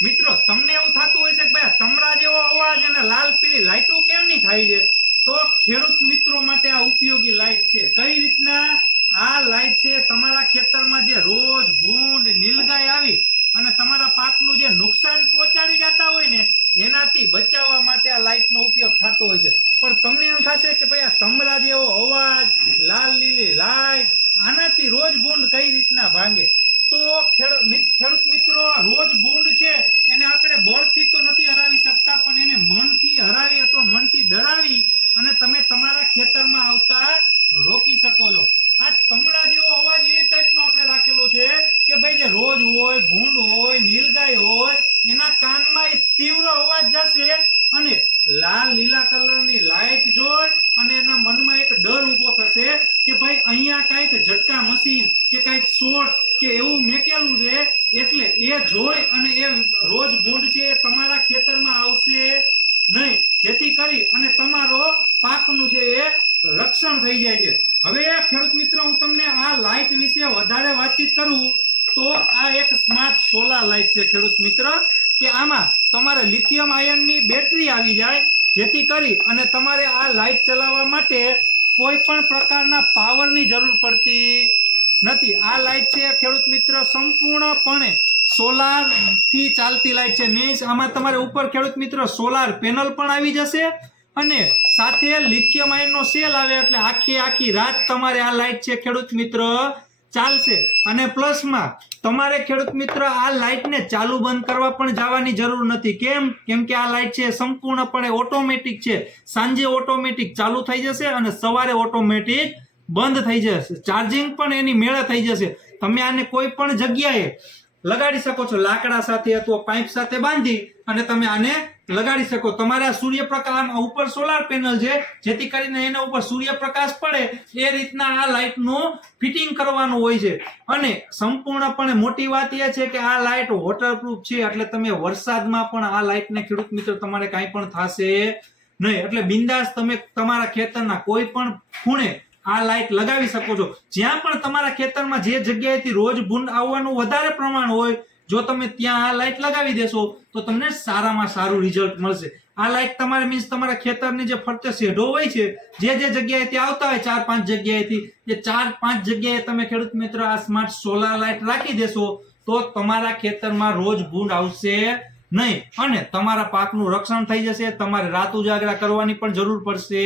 મિત્રો તમને એવું થતું હોય છે કે ભાઈ તમરા જેવો અવાજ અને લાલ પીળી લાઈટો કેમ નહીં થાય છે? તો ખેડૂત મિત્રો માટે આ ઉપયોગી લાઈટ છે. કઈ રીતના? આ લાઈટ છે તમારા ખેતરમાં જે રોજ ભૂંડ નીલગાય આવી અને તમારા પાકનું જે નુકસાન પહોંચાડી જતા હોય ને એનાથી બચાવવા માટે આ લાઈટનો ઉપયોગ થતો હોય છે. પણ તમને એમ થશે કે ભાઈ આ તમરા જેવો અવાજ, લાલ લીલી લાઈટ, આનાથી રોજ ભૂંડ કઈ રીતના ભાંગે? તો ખેડૂત મિત્રો, રોજ ભૂંડ છે એને આપણે બળથી તો નથી હરાવી શકતા, પણ એને મનથી હરાવી અથવા મનથી ડરાવી અને તમે તમારા ખેતરમાં આવતા રોકી શકો છો. આ તમડા જેવો અવાજ એ ટાઈપનો આપણે રાખેલો છે કે ભાઈ જે રોજ હોય, ભૂંડ હોય, નીલગાય હોય, એના કાનમાં એ તીવ્ર અવાજ જશે અને લાલ લીલા કલરની લાઈટ જોઈ અને એના મનમાં એક ડર ઉભો થશે કે ભાઈ અહીંયા કઈક ઝટકા મશીન કે કઈક શોર્ટ કે એવું મેકેલું છે, એટલે એ જોઈ અને એ રોજ ભૂંડ છે એ તમારા ખેતરમાં આવશે નહીં, જેથી કરી અને તમારો પાકનું છે એ રક્ષણ થઈ જાય છે. હવે ખેડૂત મિત્રો, હું તમને આ લાઈટ વિશે વધારે વાતચીત કરું તો આ એક સ્માર્ટ સોલાર લાઈટ છે ખેડૂત મિત્ર, કે આમાં તમારે લિથિયમ આયનની બેટરી આવી જાય, જેથી કરી અને તમારે આ લાઈટ ચલાવવા માટે કોઈ પણ પ્રકારના પાવરની જરૂર પડતી નથી. આ લાઈટ છે ખેડૂત મિત્ર સંપૂર્ણપણે સોલાર થી ચાલતી લાઈટ છે. મીન્સ આમાં તમારે ઉપર ખેડૂત મિત્ર સોલાર પેનલ પણ આવી જશે અને સાથે લિથિયમ આયન નો સેલ આવે, એટલે આખી રાત તમારે આ લાઈટ છે ખેડૂત મિત્ર ચાલશે. અને પ્લસમાં તમારે ખેડૂત મિત્ર આ લાઈટને ચાલુ બંધ કરવા પણ જવાની જરૂર નથી. કેમ કે આ લાઈટ છે સંપૂર્ણપણે ઓટોમેટિક છે. સાંજે ઓટોમેટિક ચાલુ થઈ જશે અને સવારે ઓટોમેટિક બંધ થઈ જશે. ચાર્જિંગ પણ એની મેળે થઈ જશે. તમે આને કોઈ પણ જગ્યાએ લગાડી શકો છો, લાકડા સાથે અથવા પાઇપ સાથે બાંધી અને તમે આને લગાડી શકો. તમારે આ સૂર્યપ્રકાશ ઉપર સોલાર પેનલ છે, જેથી કરીને એના ઉપર સૂર્યપ્રકાશ પડે એ રીતના આ લાઈટ નું ફિટિંગ કરવાનું હોય છે. અને સંપૂર્ણપણે મોટી વાત એ છે કે આ લાઈટ વોટરપ્રૂફ છે, એટલે તમે વરસાદમાં પણ આ લાઈટને ખેડૂત મિત્ર તમારે કાંઈ પણ થશે નહીં. એટલે બિંદાસ તમે તમારા ખેતરના કોઈ પણ ખૂણે આ લાઈટ લગાવી શકો છો. જ્યાં પણ તમારા ખેતરમાં જે જગ્યાએથી રોજ ભૂંડ આવવાનું વધારે પ્રમાણ હોય, જો તમે ત્યાં આ લાઈટ લગાવી દેશો તો તમને સારામાં સારું રિઝલ્ટ મળશે. આ લાઈટ તમારે મીન્સ તમારા ખેતરની જે ફરતે શેઢો હોય છે, જે જગ્યાએથી આવતા હોય 4-5 જગ્યાએથી, એ 4-5 જગ્યાએ તમે ખેડૂત મિત્ર આ સ્માર્ટ સોલાર લાઈટ રાખી દેશો તો તમારા ખેતરમાં રોજ ભૂંડ આવશે નહીં અને તમારા પાકનું રક્ષણ થઈ જશે. તમારે રાત ઉજાગરા કરવાની પણ જરૂર પડશે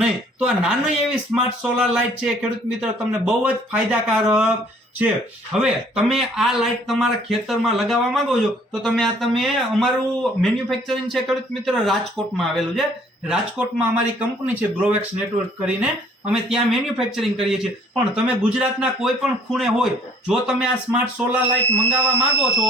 નહીં. તો આ નાની એવી સ્માર્ટ સોલાર લાઈટ છે ખેડૂત મિત્ર, તમને બહુ જ ફાયદાકારક છે. હવે તમે આ લાઈટ તમારા ખેતરમાં લગાવવા માંગો છો તો તમે અમારું મેન્યુફેક્ચરિંગ છે ખેડૂત મિત્ર રાજકોટમાં આવેલું છે. રાજકોટમાં અમારી કંપની છે ગ્રોવેક્સ નેટવર્ક કરીને, અમે ત્યાં મેન્યુફેક્ચરિંગ કરીએ છીએ. પણ તમે ગુજરાતના કોઈ પણ ખૂણે હોય, જો તમે આ સ્માર્ટ સોલાર લાઈટ મંગાવવા માંગો છો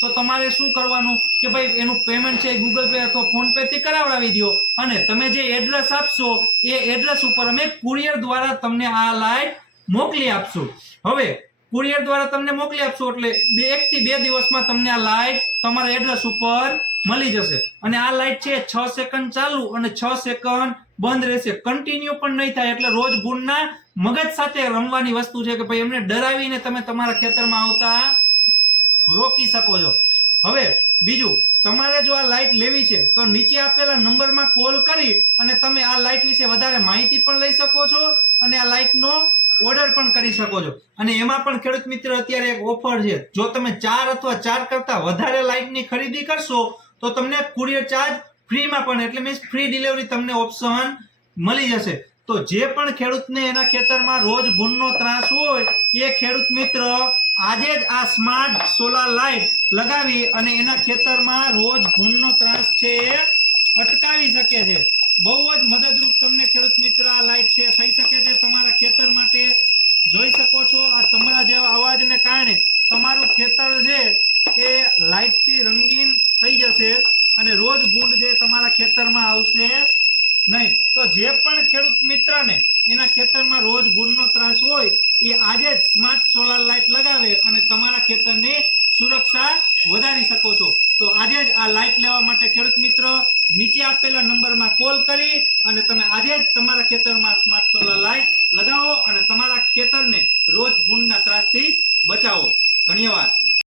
તો તમારે શું કરવાનું કે ભાઈ એનું પેમેન્ટ છે ગૂગલ પે અથવા ફોન પે થી કરાવડાવી દો અને તમે જે એડ્રેસ આપશો એ એડ્રેસ ઉપર અમે કુરિયર દ્વારા તમને આ લાઈટ મોકલી આપશું. હવે કુરિયર દ્વારા તમને મોકલી આપશો એટલે 1 થી 2 દિવસમાં તમને આ લાઈટ તમારા એડ્રેસ ઉપર મળી જશે. અને આ લાઈટ છે 6 સેકન્ડ ચાલુ અને 6 સેકન્ડ બંધ રહેશે, કન્ટિન્યુ પણ નહીં થાય. એટલે રોજ ભૂંડના મગજ સાથે રમવાની વસ્તુ છે કે ભાઈ એમને ડરાવીને તમે તમારા ખેતરમાં આવતા રોકી શકો છો. હવે બીજું, તમારે જો આ લાઈટ લેવી છે તો નીચે આપેલા નંબરમાં કોલ કરી અને તમે આ લાઈટ વિશે વધારે માહિતી પણ લઈ શકો છો અને આ લાઈટનો ઓર્ડર પણ કરી શકો છો. અને એમાં પણ ખેડૂત મિત્ર અત્યારે એક ઓફર છે, જો તમે 4 અથવા 4 કરતા વધારે લાઈટની ખરીદી કરશો તો તમને કુરિયર ચાર્જ ફ્રીમાં પણ, એટલે મીન્સ ફ્રી ડિલિવરી તમને ઓપ્શન મળી જશે. તો જે પણ ખેડૂતને એના ખેતરમાં રોજ ભૂંડનો ત્રાસ હોય એ ખેડૂત મિત્ર આજે જ આ સ્માર્ટ સોલાર લાઈટ લગાવી અને એના ખેતરમાં રોજ ભૂંડનો ત્રાસ છે એ અટકાવી શકે છે. બહુ જ મદદરૂપ તમને ખેડૂત મિત્ર આ લાઈટ છે થઈ શકે છે તમારા ખેતર માટે. જોઈ શકો છો આ તમારા જેવા અવાજને કારણે તમારું ખેતર છે એ લાઈટથી રંગીન થઈ જશે અને રોજ ભૂંડ છે તમારા ખેતરમાં આવશે નહીં. તો જે પણ ખેડૂત મિત્રને એના ખેતરમાં રોજ ભૂંડનો ત્રાસ હોય એ આજે જ સ્માર્ટ સોલાર લાઈટ લગાવે અને તમારા ખેતરની સુરક્ષા વધારી શકો છો. તો આજે જ આ લાઈટ લેવા માટે ખેડૂત મિત્રો નીચે આપેલા નંબરમાં કોલ કરી અને તમે આજે જ તમારા ખેતરમાં સ્માર્ટ સોલાર લાઈટ લગાવો અને તમારા